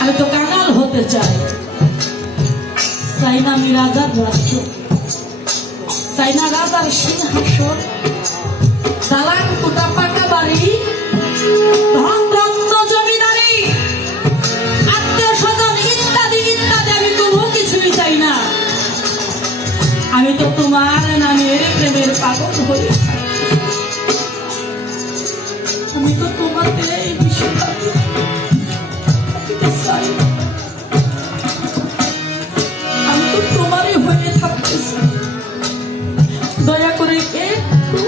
আমি তো কাঙাল হতে চাই, চাই না আমি রাজার রাজ্য, চাই না রাজার সিংহাসন, দালান কোটা পাকা বাড়ি, ধন রত্ন জমিদারি, আত্মীয় স্বজন ইত্যাদি ইত্যাদি, আমি কোনো কিছুই চাই না। আমি তো তোমার নামের প্রেমের পাগল হই, আমি তো তোমাকে এই বিশ্বকাপে আমি তো তোমারই হয়ে থাকতেছি। দয়া করে একটু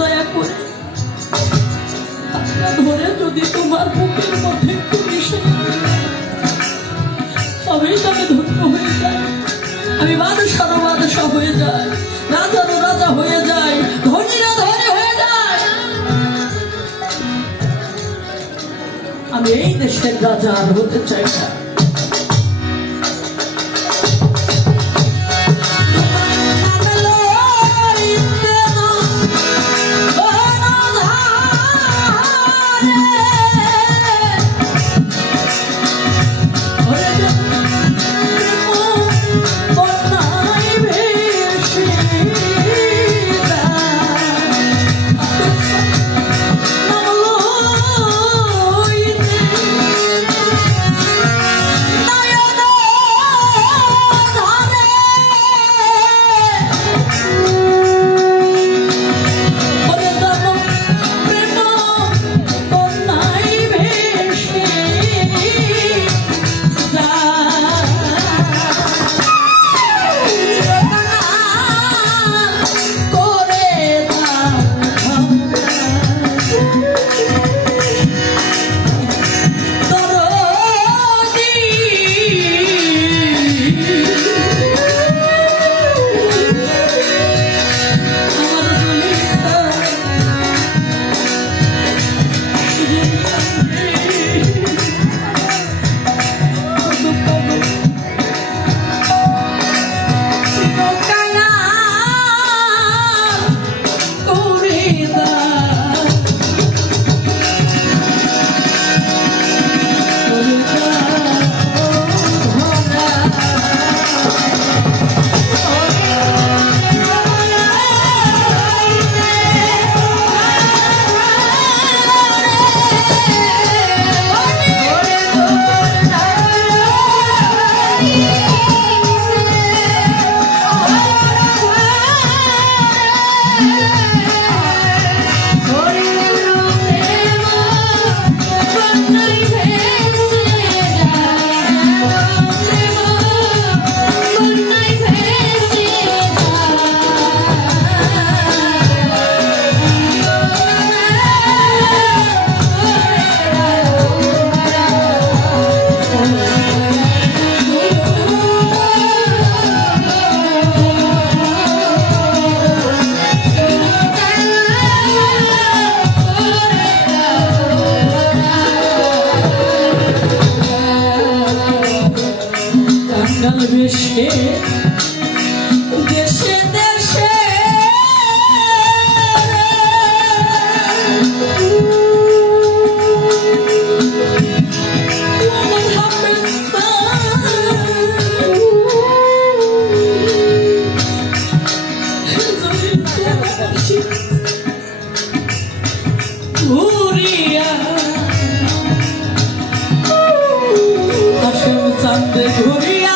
দয়া করে হাতটা ধরে যদি তোমার বুকের মধ্যে একটু মিশে তবেই তো আমি ধন্য হয়ে যাই, আমি বাদশারও বাদশা হয়ে যাই, রাজারও রাজা হয়ে যাই, ধনীরা ধনী হয়ে যায়। আমি এই দেশের রাজা আর হতে চাই না। কাঙ্গাল বেশে দেশে দেশে ঘুরিয়া আসেন চান্দে ঘুরিয়া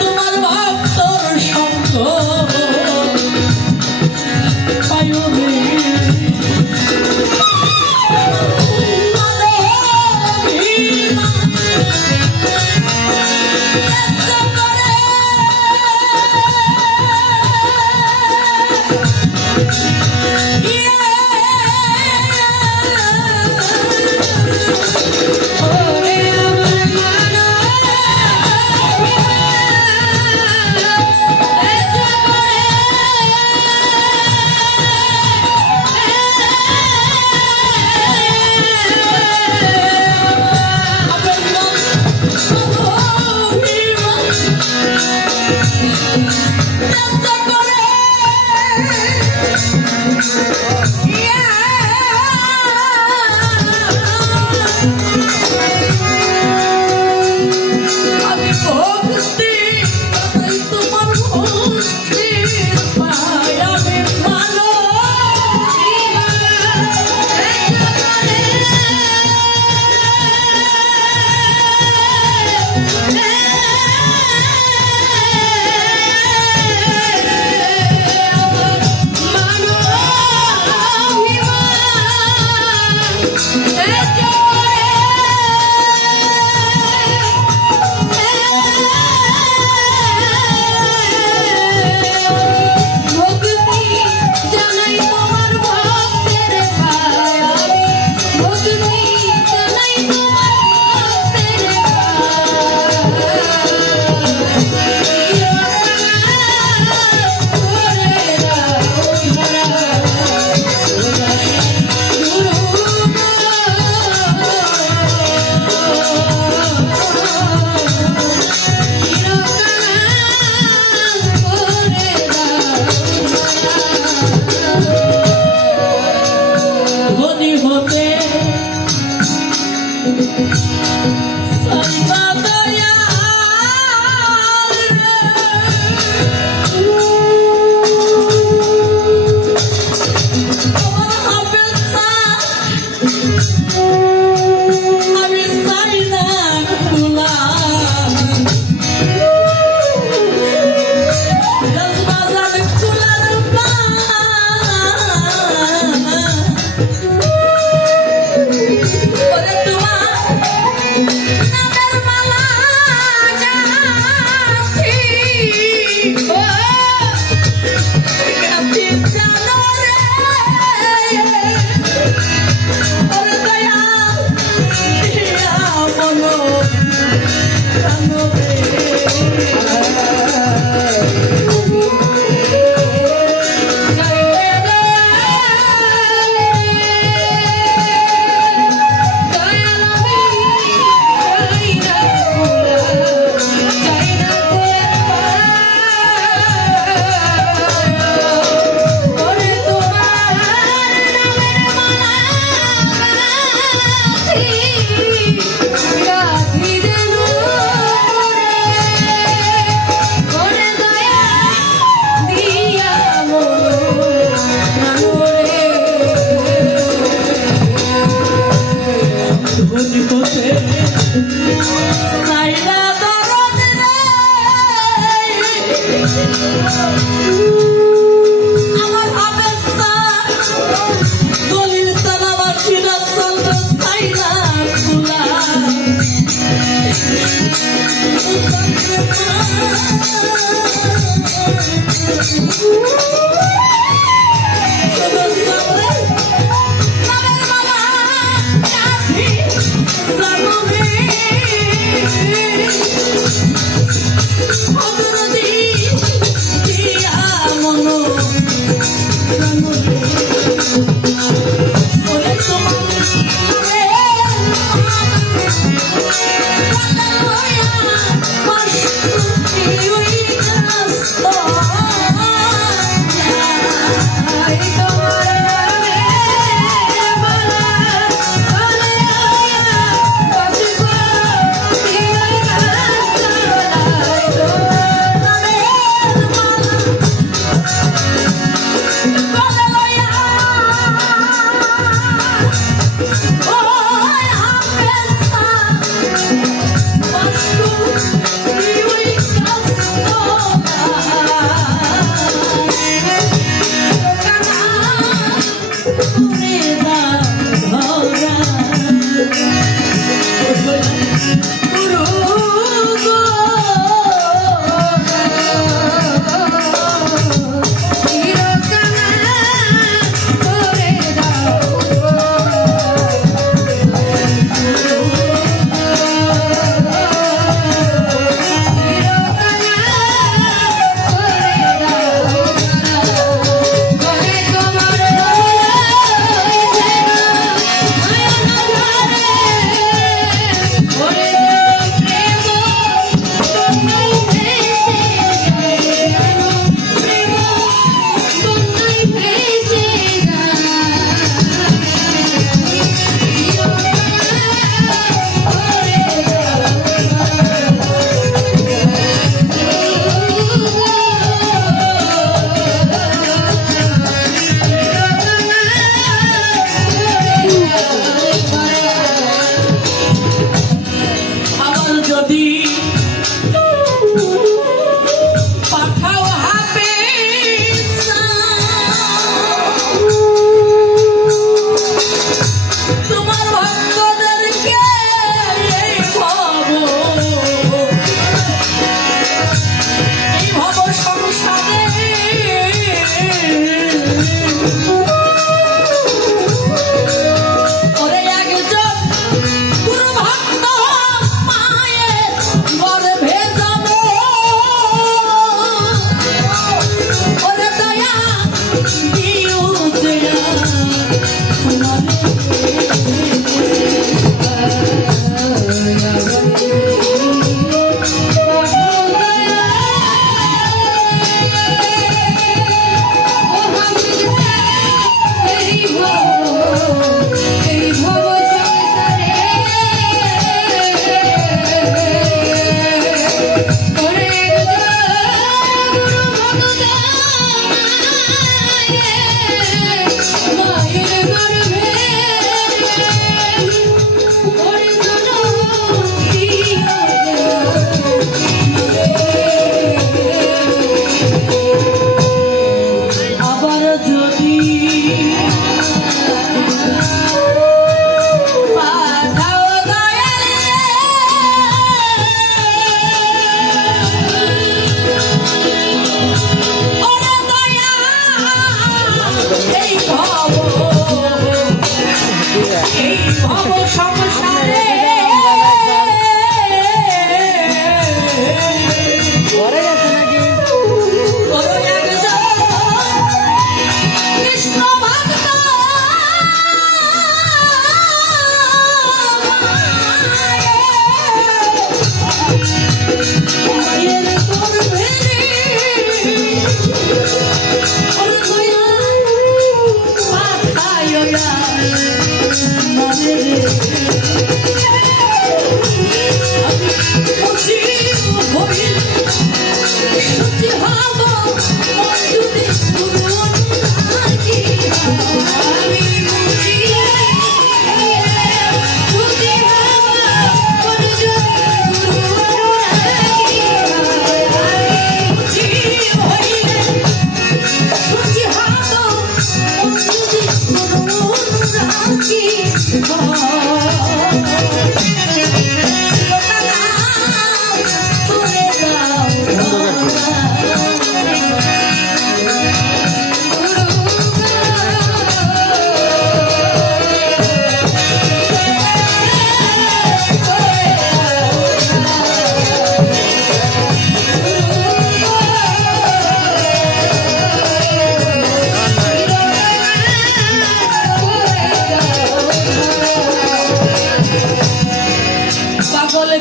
তোমার ভক্তর সঙ্গ পাইও রে।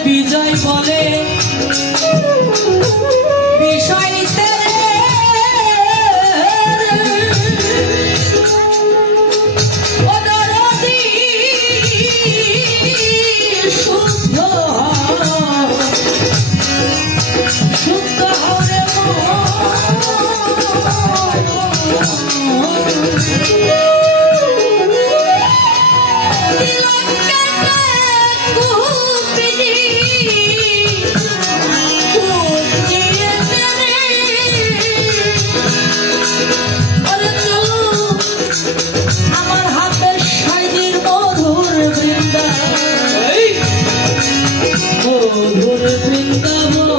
বিজয় বলে বিষয় শুদ্ধ শুদ্ধ হরে আমার হাতের সাইজির মধুর বৃন্দা মধুর বৃন্দাবন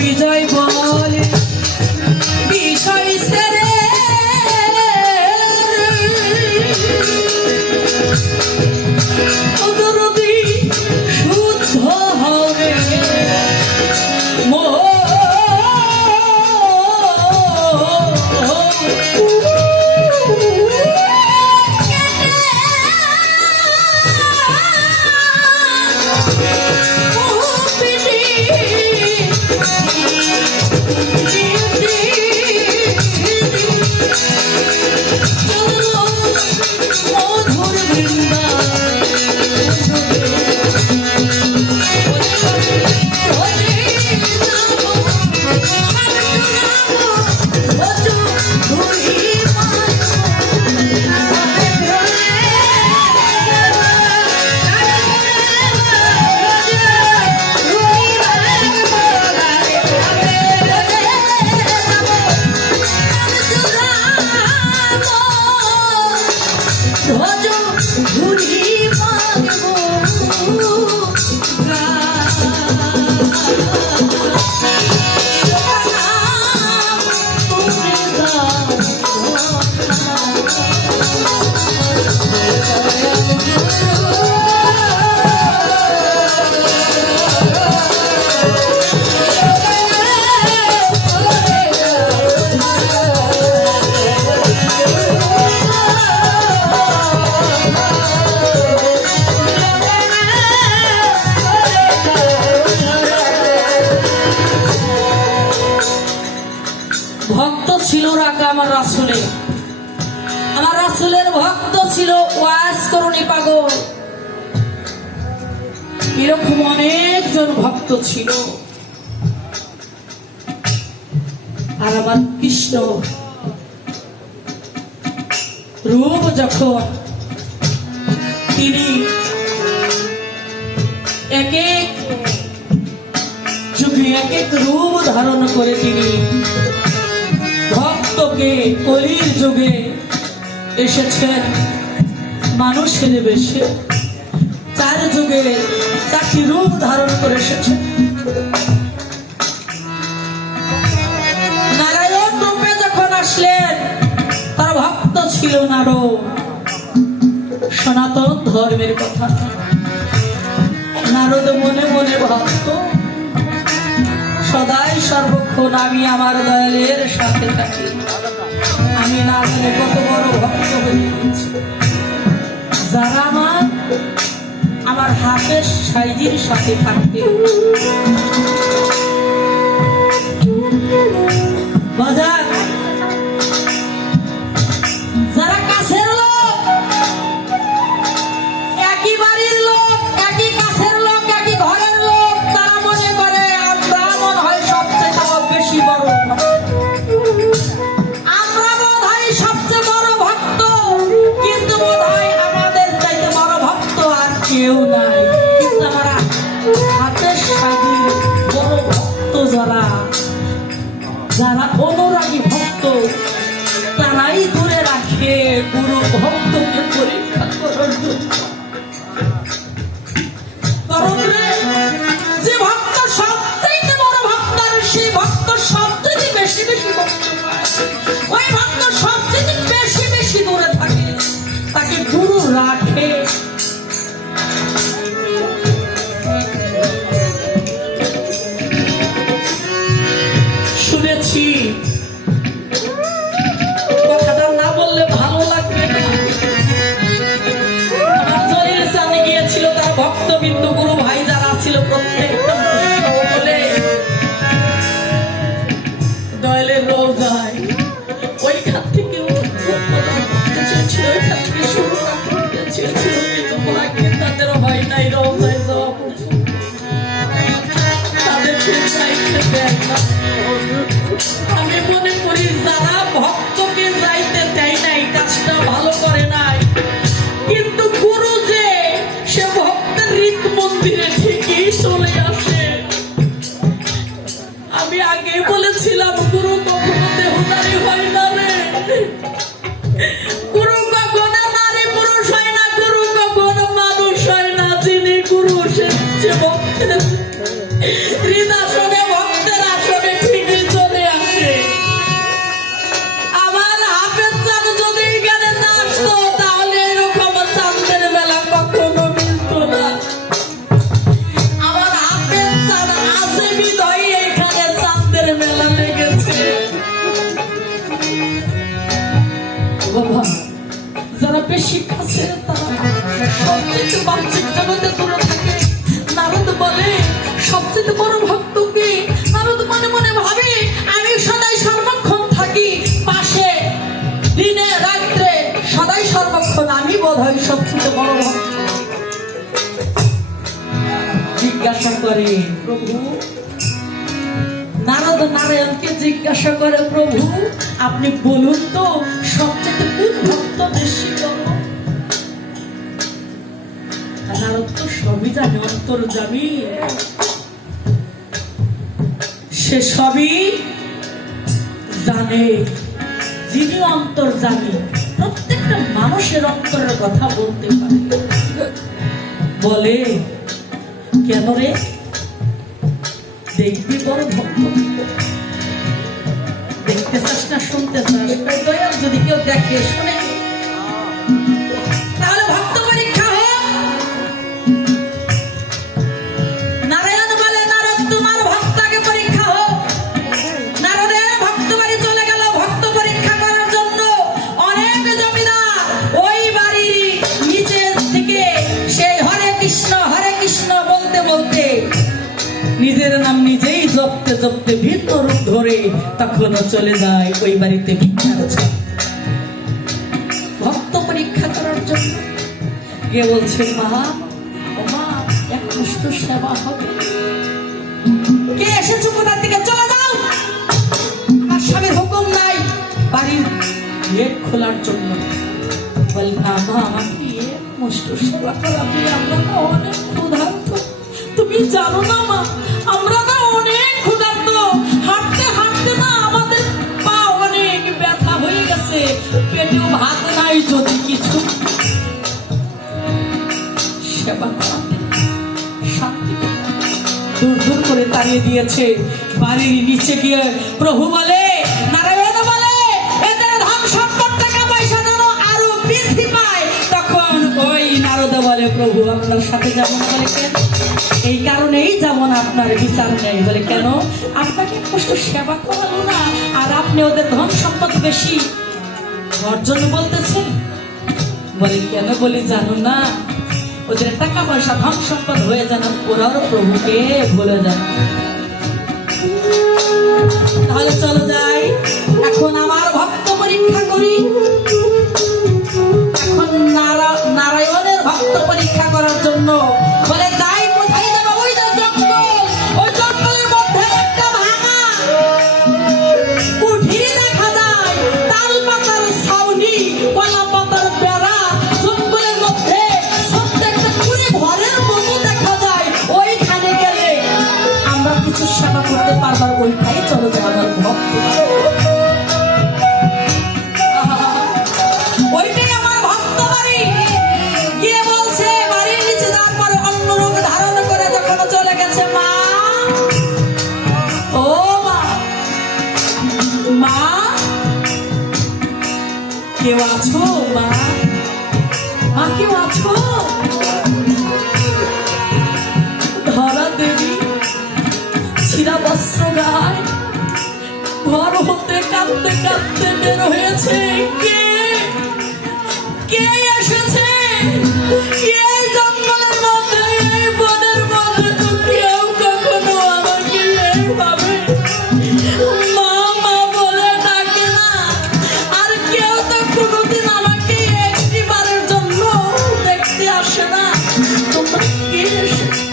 বিজয় বলে বিষয় সেরে অনুরোধী শুদ্ধ হবে ভক্ত ছিল রাখা আমার রাসূলের ভক্ত ছিল ওয়াজ করুনি পাগল এরকম অনেকজন ভক্ত ছিল আর আমার কৃষ্ণ রূপ যখন তিনি এক এক যুগে এক এক রূপ ধারণ করে তিনি ভক্তকে কলির যুগে এসেছেন মানুষের বেশে চার যুগে চারটি রূপ ধারণ করে এসেছেন নারায়ণ রূপে যখন আসলেন তার ভক্ত ছিল নারদ সনাতন ধর্মের কথা নারদ মনে মনে ভক্ত সদাই সর্বক্ষণ আমি আমার দয়ালের সাথে থাকি আমি না জানি কত বড় ভক্ত হয়ে গেছি যারা আমার হাতের সাইজির সাথে থাকতে বাজার ভক্তকে পরীক্ষা করার জন্য। যে ভক্ত সবচেয়ে বড় ভক্ত, সেই ভক্ত সবচেয়ে বেশি বেশি কষ্ট পায়, ওই ভক্ত সবচেয়ে বেশি বেশি দূরে থাকে, তাকে গুরু রাখে। শুনেছি, কথাটা না বললে ভালো লাগবে না। আমার জলিল সামনে গিয়েছিল, তার ভক্তবিন্দু গুরু ভাই যারা ছিল প্রত্যেকটা বলে দয়ালের রোজায় ওইখান থেকে চেয়েছিল, ওইখান থেকে শুরু করতে চেয়েছিল, কিন্তু ভাগ্যে তাদের হয় নাই রোজায় যাওয়া, তাদেরকে যাইতে দেয় না। আমি মনে করি যারা ভক্তকে যাইতে দেয় নাই কাজটা ভালো করে নাই, কিন্তু গুরু যে সে ভক্তের হৃদ মন্দিরে ঠিকই চলে আসে। আমি আগে বলেছিলাম গুরু কখনো দেহধারী হয় না রে, গুরু কখনো নারী পুরুষ হয় না, গুরু কখনো মানুষ হয় না। যিনি গুরু সে যে ভক্তের হৃদাসনে ভক্তের আসনে ঠিকই চলে আসে। আমার হাফেজ চাঁদ যদি এখানে না আসতো তাহলে এরকম চাঁদের মেলা কখনো মিলত না। আমার হাফেজ চাঁদ আছে বিধায় এখানে চাঁদের মেলা লেগেছে। বাবা, যারা বেশি কাছে তারা সবচেয়ে বাহ্যিক জগতে দূরে থাকে। নারদ বলে সবচেয়ে বড় ভক্তকে, নারদ মনে মনে ভাবে আমি সদাই সর্বক্ষণ থাকি পাশে, দিনে রাত্রে সদাই সর্বক্ষণ আমি বোধ হয় সবচেয়ে বড় ভক্ত। জিজ্ঞাসা করে প্রভু, নারদ নারায়ণকে জিজ্ঞাসা করে প্রভু আপনি বলুন তো সবচেয়ে কোন ভক্ত বেশি বড়? নারদ তো সবই জানে, অন্তর্যামী, সে সবই জানে। যিনি অন্তর্যামী প্রত্যেকটা মানুষের অন্তরের কথা বলতে পারে। বলে কেন রে, দেখবি বড় ভক্ত, দেখতে চাস না শুনতে চাস? দয়াল যদি কেউ দেখে শুনে তাহলে ভক্ত পরীক্ষা হোক। নারায়ণ বলে নারদ তোমার ভক্তকে পরীক্ষা হোক। নারদের ভক্ত বাড়ি চলে গেল ভক্ত পরীক্ষা করার জন্য। অনেক জমিদার ওই বাড়ির নিচে থেকে সেই হরে কৃষ্ণ বলতে বলতে নিজের নাম নিজেই জপতে জপতে ভিন্ন রূপ ধরে তখনও চলে যায় ওই বাড়িতে ভিক্ষার জন্য, ভক্ত পরীক্ষা করার জন্য। গিয়ে বলছে মা, ও মা, এক কষ্ট সেবা হবে। কে এসেছো কোথা থেকে? চলে যাও, আমার স্বামীর হুকুম নাই বাড়ির গেট খোলার জন্য। বলে না মা, আমাকে এক কষ্ট সেবা করাবে, আমরা না অনেক ক্ষুধার্ত। তুমি জানো না মা, আমরা না অনেক ক্ষুধার্ত, হাঁটতে হাঁটতে না আমাদের পা অনেক ব্যথা হয়ে গেছে, পেটেও ভাত নাই, যদি কিছু সেবা করাতে শান্তি। দূর দূর করে তাড়িয়ে দিয়েছে। বাড়ির নিচে গিয়ে প্রভু বলে, নারায়ণ বলে এদের ধন সম্পদ টাকা পয়সা যেন আরো বৃদ্ধি পায়। তখন ওই নারদ বলে প্রভু আপনার সাথে যেমন, বলে কেন? এই কারণেই যেমন আপনার বিচার নেই। বলে কেন? আপনাকে কষ্ট সেবা করালো না আর আপনি ওদের ধন সম্পদ বেশি অর্জন বলতেছেন? বলে কেন? বলি জানো না, ওদের টাকা পয়সা ধন সম্পদ হয়ে যেন ওরাও প্রভুকে ভুলে যায়। তাহলে চলো যাই, এখন আমার ভক্ত পরীক্ষা করি। এখন নারায়ণের ভক্ত পরীক্ষা করার জন্য বলে যাই। কোথায় যাবো? ওই যে জঙ্গল, ওই জঙ্গলের মধ্যে একটা ভাঙা কুঠির দেখা যায়, তাল পাতার ছাউনি, কলা পাতার বেড়া, জঙ্গলের মধ্যে ছোট্ট একটা কুড়ি ঘরের মতো দেখা যায়। ওইখানে গেলে আমরা কিছু সেবা করতে পারবার, ওইটাই চলো যে আমার ভক্ত। কেউ আছো মা? মা কেউ আছো? ধরা দেবী ছিঁড়া বস্ত্র গায়ে ঘর হতে কাঁদতে কাঁদতে বের হয়েছে। কে কে এসেছে? এই জঙ্গলের মধ্যে, এই বনের মধ্যে তো কেউ কখনো আমাকে এইভাবে মা মা বলে ডাকে না। আর কেউ তো কোনোদিন আমাকে একটি বারের জন্য দেখতে আসে না। তোমরা কে এসেছো?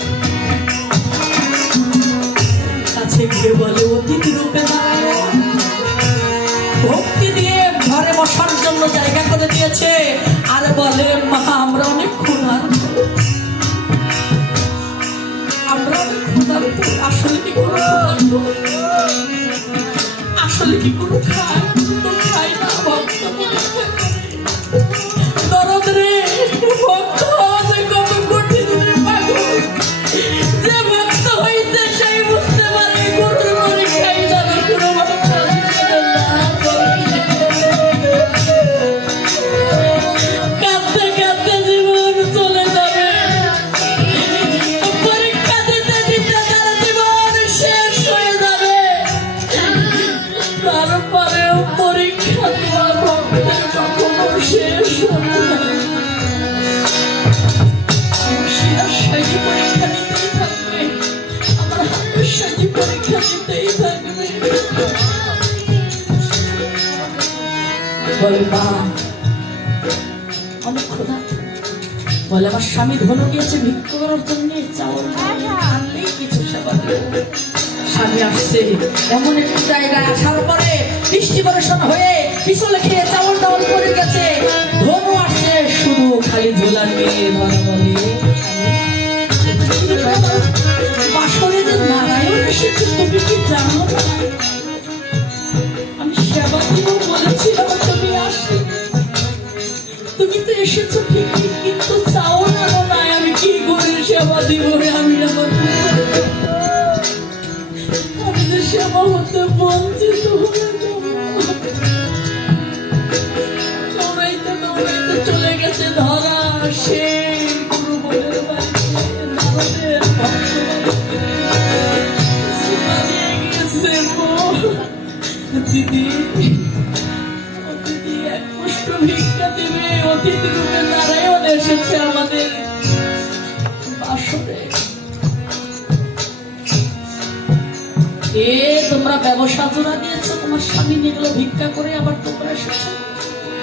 কাছে গিয়ে বলে অতিথি রূপে দাঁড়ায়, ভক্তি দিয়ে ঘরে বসার জন্য জায়গা করে দিয়েছে। আর বলে মা আমরা অনেক ক্ষুধার্ত, আমরা অনেক ক্ষুধার্ত। আসলে কি কোনো ক্ষুধার্ত? আসলে কি কোনো খায়? তো খাই না। ভক্ত দরদ রে, ভক্ত হওয়া যে কত কঠিন রে পাগল। যে ভক্ত হইতে সেই বুঝতে পারে গরুর পরীক্ষায় যাবে কোনো ভক্ত কাঁদতে কাঁদতে জীবন চলে যাবে। পরীক্ষা দিতে দিতে তার জীবন শেষ হয়ে যাবে। তারপরেও পরীক্ষা দেওয়া ভক্তের কখনো শেষ হবে না। সাজি পরীক্ষা দিতেই থাকবে, আমার হাতের সাজি পরীক্ষা দিতেই থাকবে। বলে মা অনেক ক্ষুধা। বলে আমার স্বামী ধনু গিয়েছে ভিক্ষা করার জন্য, চাউল আনলেই কিছু সেবা দেবে। স্বামী আসছে এমন একটি জায়গায়, আসার পরে বৃষ্টি বর্ষণ হয়ে পিছলে খেয়ে চাউল টাউল করে গেছে। ধনু আসছে শুধু খালি ঝোলা নিয়ে। বলে বাসরে যে নারায়ণ এসেছে তুমি কি জানো না? আমি সেবা দিব বলেছিলাম, তুমি আসলে তুমি তো এসেছো ঠিকই, কিন্তু চাউল আনো নাই। আমি কি করে সেবা দিব? আমি যে সেবা হতে বঞ্চিত হয়ে যাব। দৌড়াইতে দৌড়াইতে চলে গেছে ধরা সে গুরু বলের বাড়িতে, নারদের ভক্ত বাড়িতে গিয়েছে। দিদি দিদি এক কষ্ট ভিক্ষা দিবে। অতিথি রূপে নারায়ণ এসেছে আমাদের বাসরে। তোমরা ব্যবসা জোড়া দিয়েছো, তোমার স্বামী নিগুলো ভিক্ষা করে, আবার তোমরা এসেছো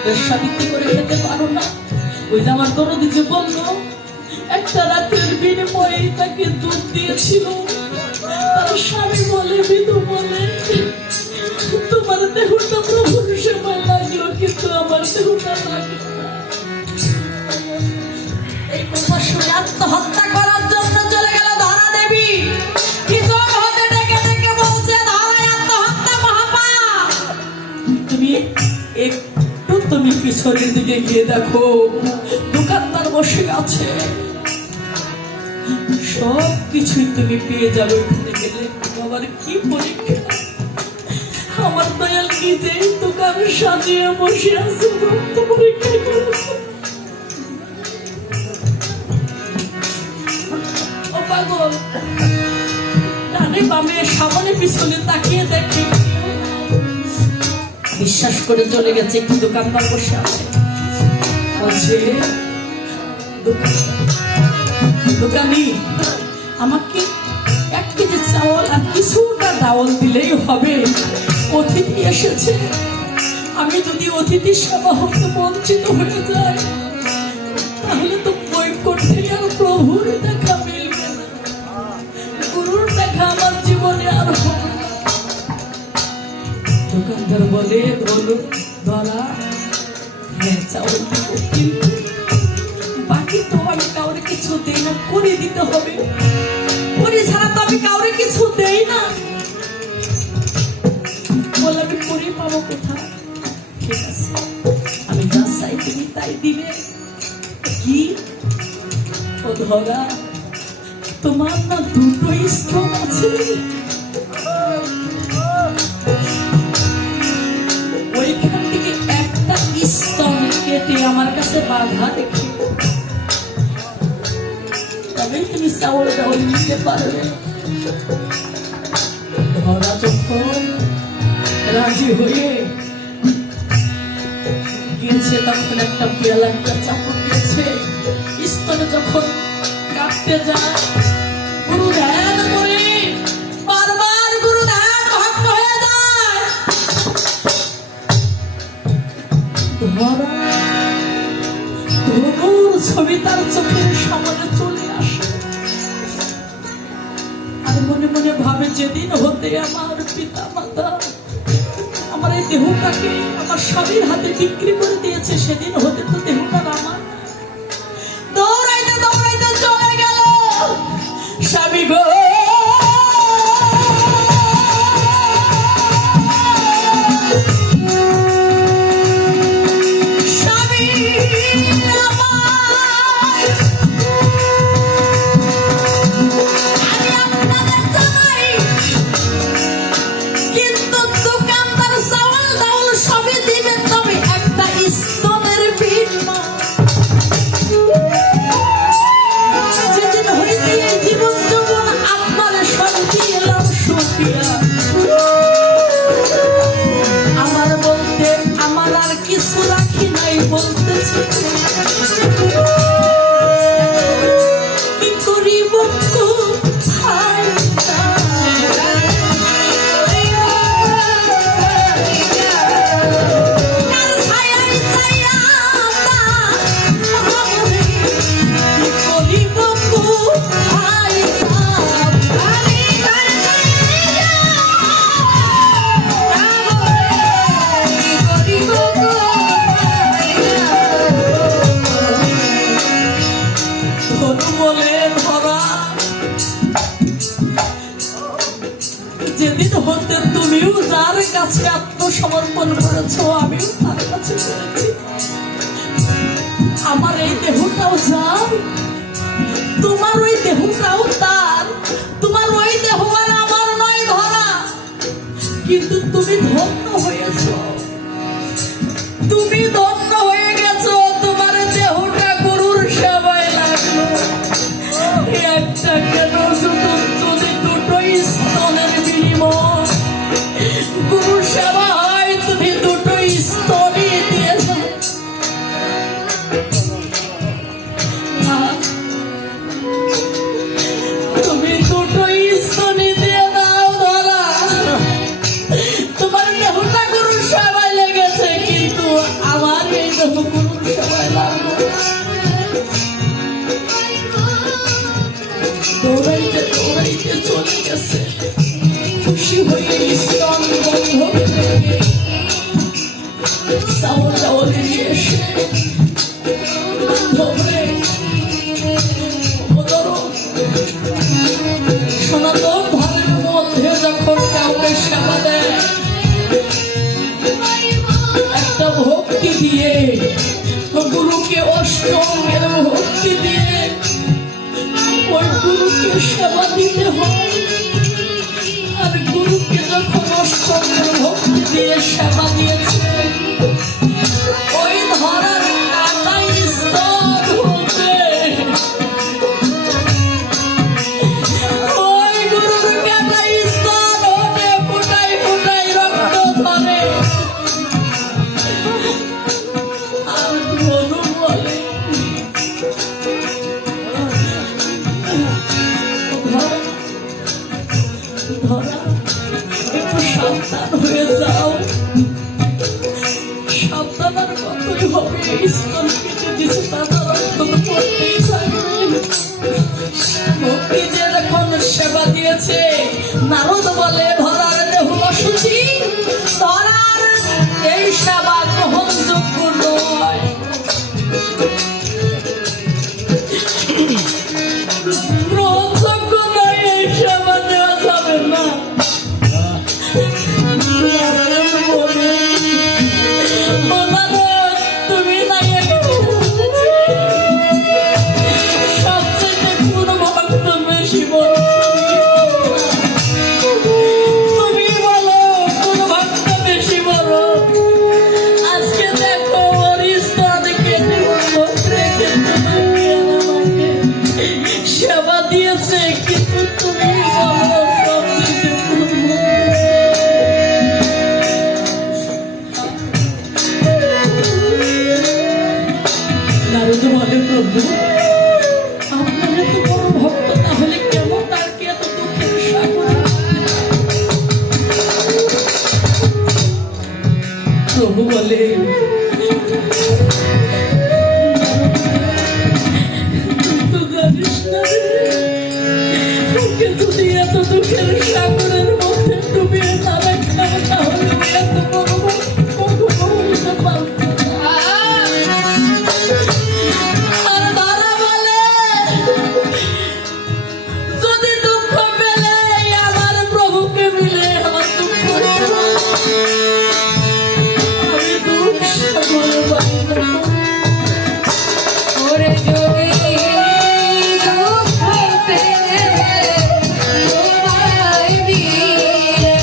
ব্যবসা বিক্রি করে খেতে পারো না। ওই যে আমার দরদি যে বললো একটা রাতের বিনিময়ে তাকে দুধ দিয়েছিল। তার স্বামী বলে, বিধু বলে তোমার দেহটা প্রভুর সময় লাগলো, কিন্তু আমার দেহটা লাগলো না। এই কথা শুনে আত্মহত্যা করার জন্য চলে গেল ধরা দেবী। পিছন হতে ডেকে ডেকে বলছে ধরায় আত্মহত্যা মহাপাপ। তুমি একটু তুমি পিছনের দিকে গিয়ে দেখো, দোকানদার বসে আছে, সব কিছুই তুমি পেয়ে যাবে ওখানে গেলে। বাবার কি পরীক্ষা! আমার দয়াল নিজেই দোকান সাজিয়ে বসে আছে, ভক্ত পরীক্ষা করেছে। ও পাগল, ডানে বামে সামনে পিছনে তাকিয়ে দেখে, বিশ্বাস করে চলে গেছে। একটি দোকানদার বসে আছে, বলছে দোকানি আমাকে 1 কেজি চাউল আর কিছুটা ডাউল দিলেই হবে। অতিথি এসেছে, আমি যদি অতিথি সেবা হতে বঞ্চিত হয়ে যাই তাহলে তো বৈকুণ্ঠে আর প্রভুর দেখা মিলবে না, গুরুর দেখা আমার জীবনে আর হবে না। দোকানদার বলে ধরা হ্যাঁ চাউল দিব, কিন্তু বাকি তো আমি কাউরে কিছু দেই না, করে দিতে হবে। করে ছাড়া তো আমি কাউরে কিছু দেই না। বলে আমি করে পাবো কোথায়? ঠিক আছে, আমি যা চাই তুমি তাই দিবে। কি ও ধরা, তোমার না দুটো স্তন আছে? ওইখান থেকে একটা স্তন বাধা রেখে তবে তুমি চাউল ডাউল নিতে পারবে। ধরা যখন রাজি হয়ে গিয়েছে তখন একটা পেয়ালা একটা চাপড় দিয়েছে, স্তনে যখন কাঁপতে যায় গুরু ধ্যান করে বারবার গুরু ধ্যান ভঙ্গ হয়ে যায়। ধরা ধনুর ছবি তার চোখের সামনে চলে আসে আর মনে মনে ভাবে যেদিন হতে আমার পিতা মাতা আমার এই দেহটাকে আমার স্বামীর হাতে বিক্রি করে দিয়েছে সেদিন হতে তো দেহটা আমার। দৌড়াইতে দৌড়াইতে চলে গেল স্বামী গো, যেদিন হতে তুমিও যার কাছে আত্মসমর্পণ করেছো আমিও তার কাছে করেছি। আমার এই দেহটাও যার, তোমার ওই দেহটাও তার। তোমার ওই দেহ আর আমার নয় ধরা, কিন্তু তুমি ধন্য হয়েছো, তুমি ধন্য হয়ে গেছো। তোমার দেহটা গরুর সেবায় লাগলো, একটা কেন শুধু যদি দুটোই স্তনের বিনিময় গুরু সেবা হয়, তুমি দুটোই স্তনই দিয়েছ। তুমি দুটোই স্তনই দিয়ে দাও ধরা। তোমার দেহটা গুরুর সেবায় লেগেছে, কিন্তু আমার এই দেহ গুরুর সেবায় লাগলো। দৌড়াইতে দৌড়াইতে চলে গেছে, খুশি হয়ে স্তন বন্ধ করে চাউল ডাউল নিয়ে এসে ধরে সনাতন ধর্মের মধ্যে যখন কাউকে সেবা দেয় একটা ভক্তি দিয়ে, গুরুকে অষ্টঙ্গের ভক্তি দিয়ে ওই গুরুকে সেবা দিতে হয়। আর গুরুকে যখন অষ্টমের ভক্তি দিয়ে সেবা দিয়েছে, ওই ধরার কাটাই স্তর হতে ওই গুরুর কাটাই স্তর হতে ফুটাই ফুটাই রক্ত ধরে। আর গুরু বলে ধরা একটু সাবধান হয়ে যাও, সাবধানের কতই হবে। স্তন কেটে দিচ্ছে, তারা রক্ত পড়তেই থাকবে। ভক্তি যে যখন সেবা দিয়েছে, নারদ বলে ধরার দেহ অসুচি, ধরার এই সেবা গ্রহণযোগ্য নয়। গ্রহণযোগ্য নয়, এই সেবা দেওয়া যাবে না। তুমি নাই সবচেয়ে কোন ভক্ত বেশি প্রভু আপনার এত বড় ভক্ত, তাহলে কেন তার কি এত দুঃখের সাগর? প্রভু বলে, তুই তো জানিস না রে, ওকে যদি এত দুঃখের সাগরের মধ্যে ডুবিয়ে না রাখতাম তাহলে ও এত বড় ভক্ত হতে পারত না। আর তারা বলে, যদি দুঃখ পেলে আমার প্রভুকে মিলে আমার দুঃখ হতো। আমি দুঃখ সাগরে বাইরে ওরে যোগী দুঃখ পেলে তোমায় দিয়ে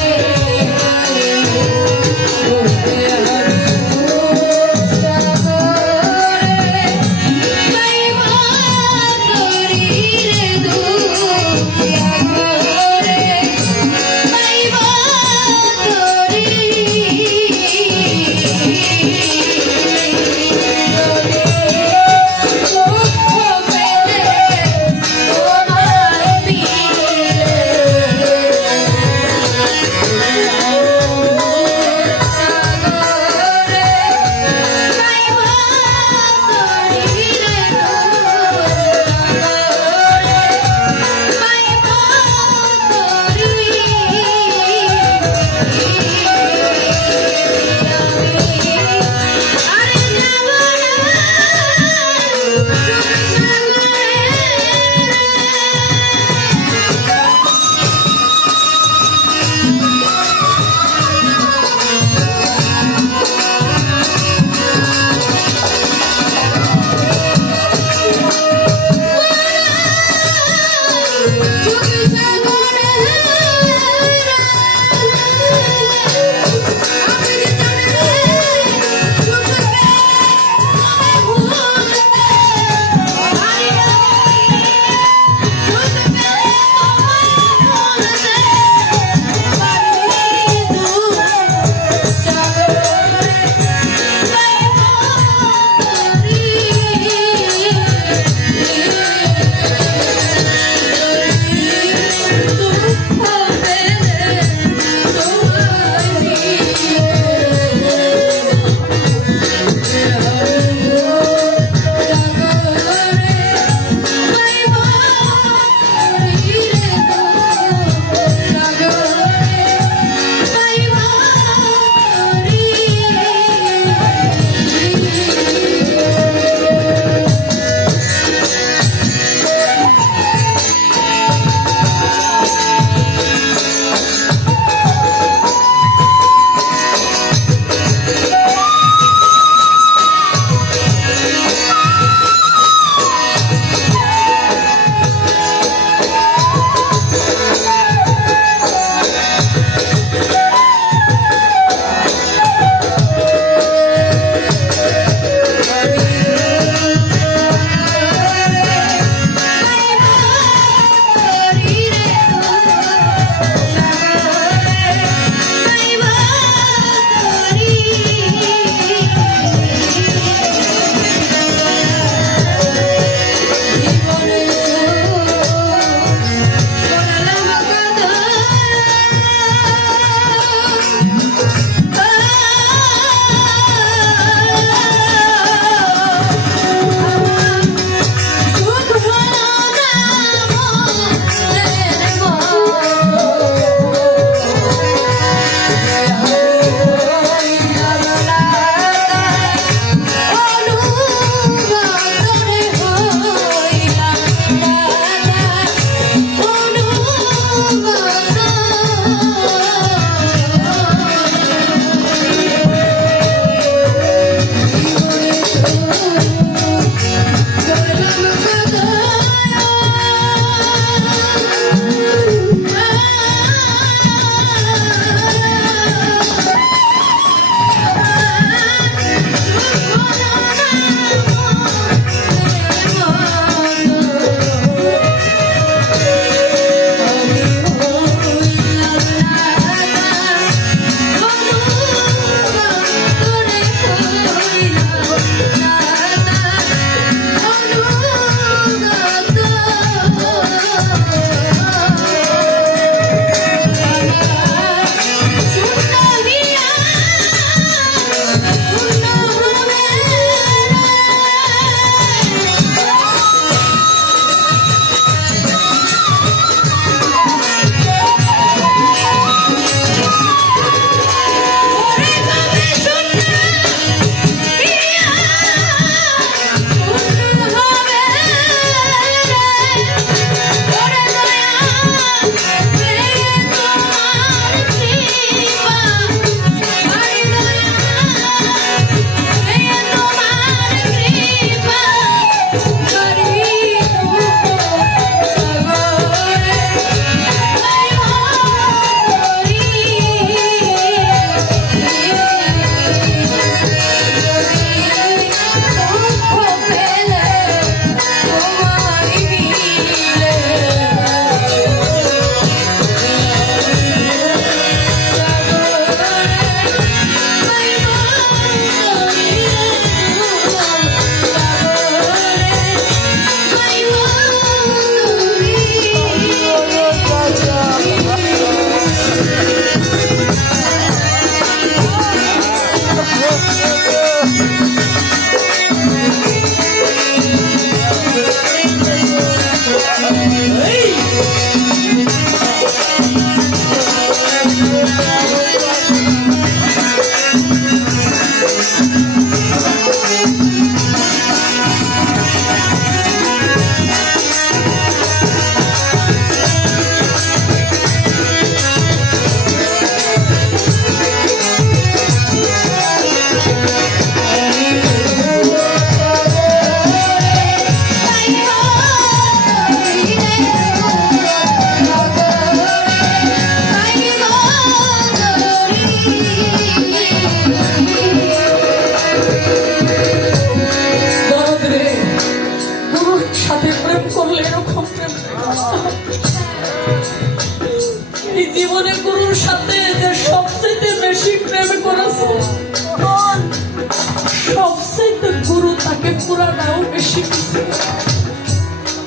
যন্ত্রণাও বেশি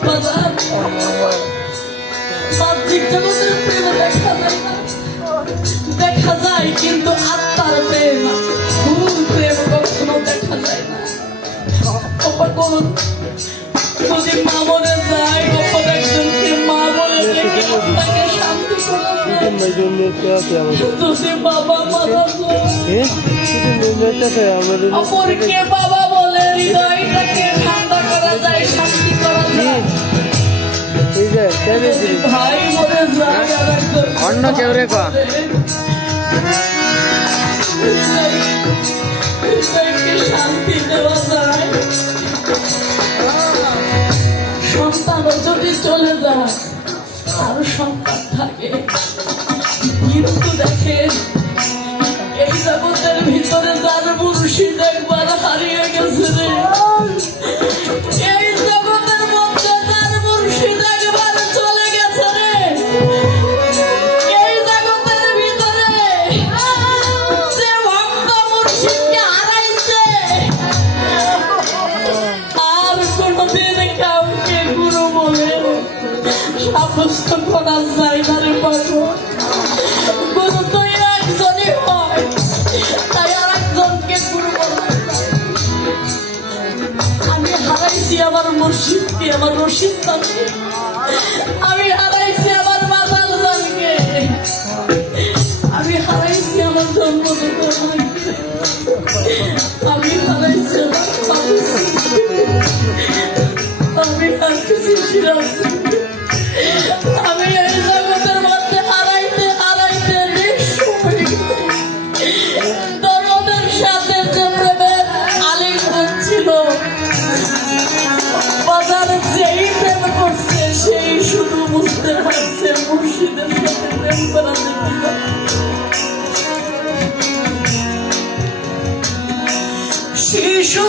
বাজার বাহ্যিক জগতের প্রেম দেখা যায় না, দেখা যায় কিন্তু আত্মার প্রেম, মূল প্রেম কখনো দেখা যায় না। অপর যদি মা বলে যায়, অপর একজনকে মা বলে ডেকে আত্মাকে শান্তি করা যায়। যদি বাবা মারা যায়, অপরকে বাবা বলে হৃদয়টাকে ঠান্ডা করা যায়, শান্তি করা যায়। যদি ভাই মরে যায়, আর একজন অন্য কেউ রে কা হৃদয়কে শান্তি দেওয়া যায়। সন্তানও যদি চলে যায়, আর সন্তান থাকে, কিন্তু দেখেন এই জগতের ভিতরে যার মুর্শিদ একবার হারিয়ে গেছে রে, এই জগতের মধ্যে যার মুর্শিদ একবার চলে গেছে রে, এই জগতের ভিতরে যে ভক্ত মুর্শিদকে হারাইছে, আর কোনদিন কাউকে গুরু বলে সাব্যস্ত করা যায় না রে পাগল। গুরু তো একজনই হয়, তাই আর একজনকে গুরু বলা যায় না। আমি হারাইছি আমার মুর্শিদকে, আমার রশিদ জানকে, আমি হারাইছি আমার মাতাল জানকে, আমি হারাইছি আমার জন্মগত ভাইকে, আমি হারাইছি আমার বাবাকে, আমি হারাইছি সিরাজকে। আমি এই জগতের মধ্যে হারাইতে হারাইতে নিঃস্ব হয়ে গেছি। দরদের সাথে যে প্রেমের আলিঙ্গন ছিল, বাজারে যেই প্রেম করছে সেই শুধু বুঝতে পারছে মুর্শিদের সাথে প্রেম করা যেতে পারে। শিশু